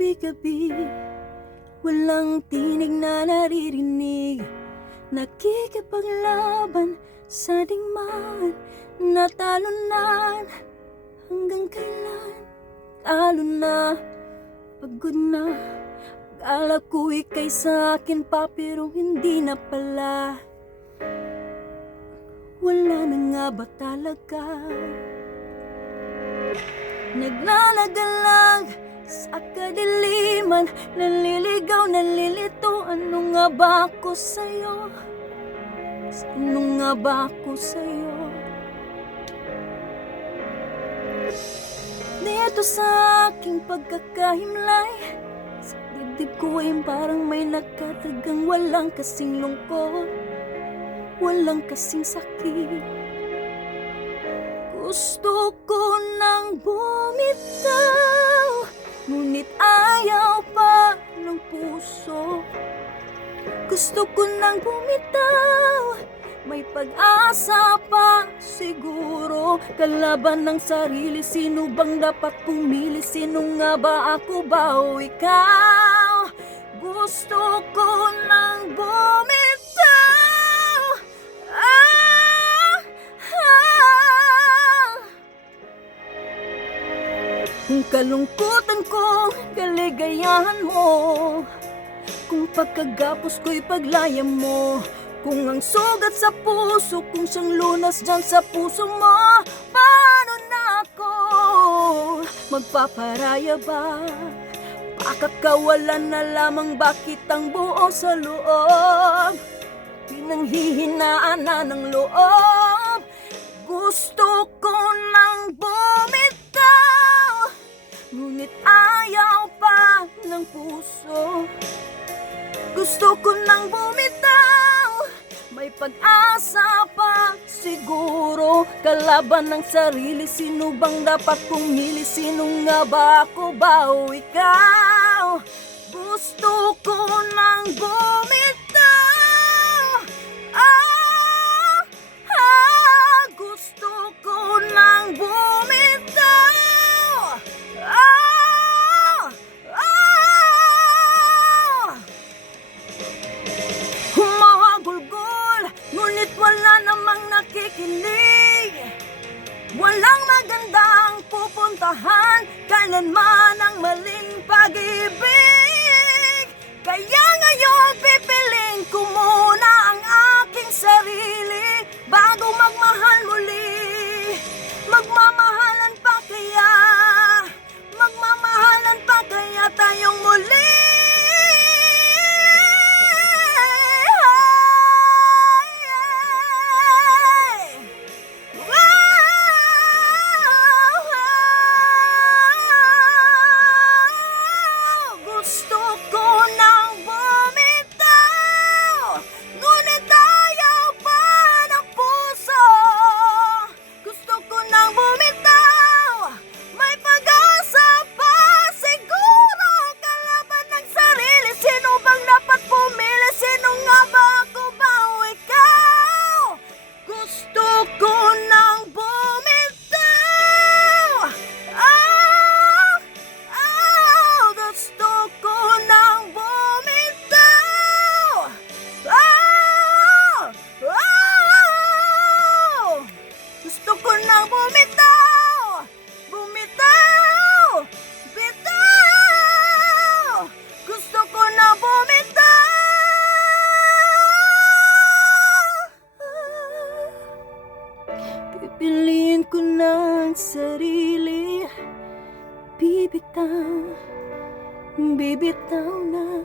gabi-gabi, walang tinig na naririnig. Nakikipaglaban sa digmaan, natalunan. Hanggang kailan? Talo na, pagod na. Akala ko ika'y sa akin pa, pero hindi na pala. Wala na nga ba talaga? Naglalagalag sa kadiliman, naliligaw, nalilito. Ano nga ba ako sa'yo? Sino nga ba ako sa'yo? Dito sa aking pagkakahimlay, sa dibdib ko ay parang may nakatagang walang kasing lungkot, walang kasing sakit. Gusto ko nang bumitaw, ngunit ayaw pa ng puso. Gusto ko nang bumitaw, may pag-asa pa siguro. Kalaban ng sarili, sino bang dapat pumili? Sino nga ba, ako ba o ikaw? Gusto ko nang bumitaw. Kung kalungkutan ko, kaligayahan mo. Kung pagkagapos ko'y paglayam mo. Kung ang sugat sa puso, kung siyang lunas dyan sa puso mo. Paano na ako magpaparaya ba? Pakakawalan na lamang, bakit ang buo sa loob? Pinanghihinaan na ng loob. Gusto ko nang bumitaw, ngunit ayaw pa ng puso. Gusto ko nang bumitaw, may pag-asa pa siguro. Kalaban ng sarili, sino bang dapat pumili? Sino nga ba, ako ba o ikaw? Gusto ko nang bumitaw. Gusto ko nang bumitaw. Humahagulgol, ngunit wala namang nakikinig. Walang magandang pupuntahan, kailanman ang maling pag-ibig. Kaya ngayon pipiliin ko muna ang aking sarili bago magmahal muli. Magmamahalan pa kaya? Magmamahalan pa kaya tayong muli? Gusto ko nang bumitaw, ngunit ayaw pa ng puso. Gusto ko nang bumitaw, may pag-asa pa siguro. Kalaban ng sarili, sino bang dapat pumili? Sino nga ba, ako ba o ikaw? Gusto ko nang bumitaw. Gusto ko nang bumitaw. Gusto ko nang bumitaw. Bumitaw. Bitaw. Gusto ko nang bumitaw. Pipiliin ko ng sarili. Bibitaw, bibitaw na.